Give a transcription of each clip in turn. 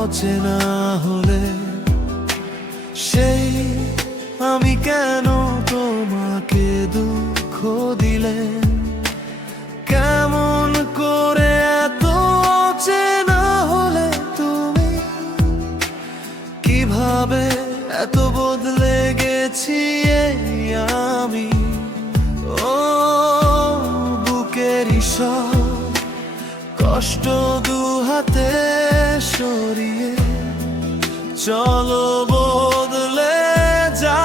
অচেনা হলে সেই আমি কেন তোমাকে দুঃখ দিলে? কেমন করে এত অচেনা হলে তুমি? কিভাবে এত বদলে গেছি এই আমি? ও বুকেরই সব কষ্ট দু হাতে সরিয়ে চলো বদলে যাই।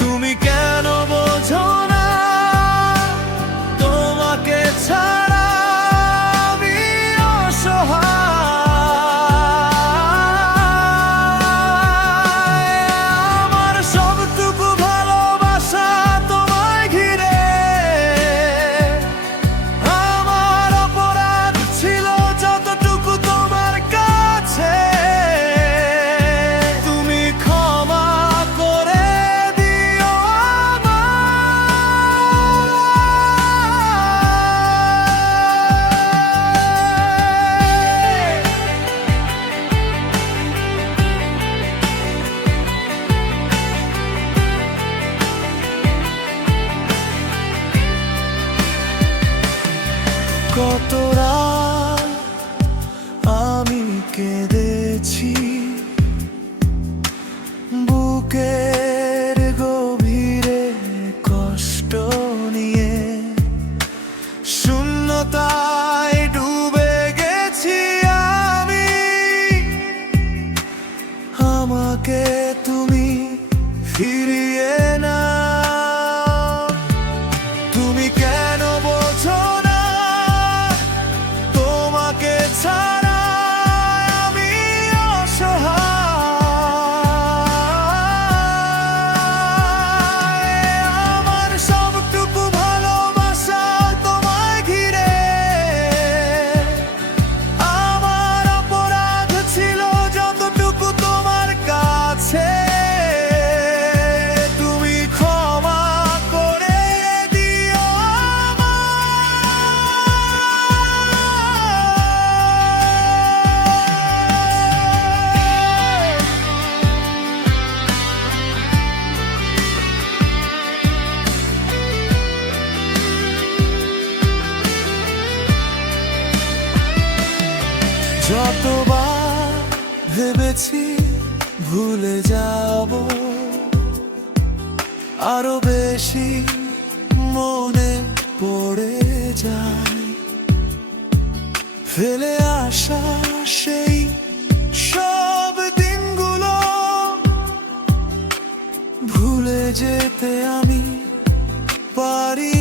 তুমি কেন বোঝো না তোমাকে ছাড়া আমি অসহায়। আমার সবটুকু ভালোবাসা তোমায় ঘিরে, আমার অপরাধ ছিল যতটুকু তোমার কাছে। তুমি ক্ষমা করে দিও আমায়। কত রাত আমি কেঁদেছি বুকের গভীরে কষ্ট নিয়ে, শূন্যতায় ডুবে গেছি আমি। আমাকে তুমি ফিরিয়ে নাও। তুমি কেন বোঝো না তোমাকে ছাড়া আমি অসহায়। আমার সবটুকু ভালোবাসা তোমায় ঘিরে, আমার অপরাধ ছিল যতটুকু তোমার কাছে। তুমি ক্ষমা করে দিও যতবার ভেবেছি ভুলে যাব, আরো বেশি মনে পড়ে যায়। ফেলে আসা সেই সব দিনগুলো ভুলে যেতে আমি পারি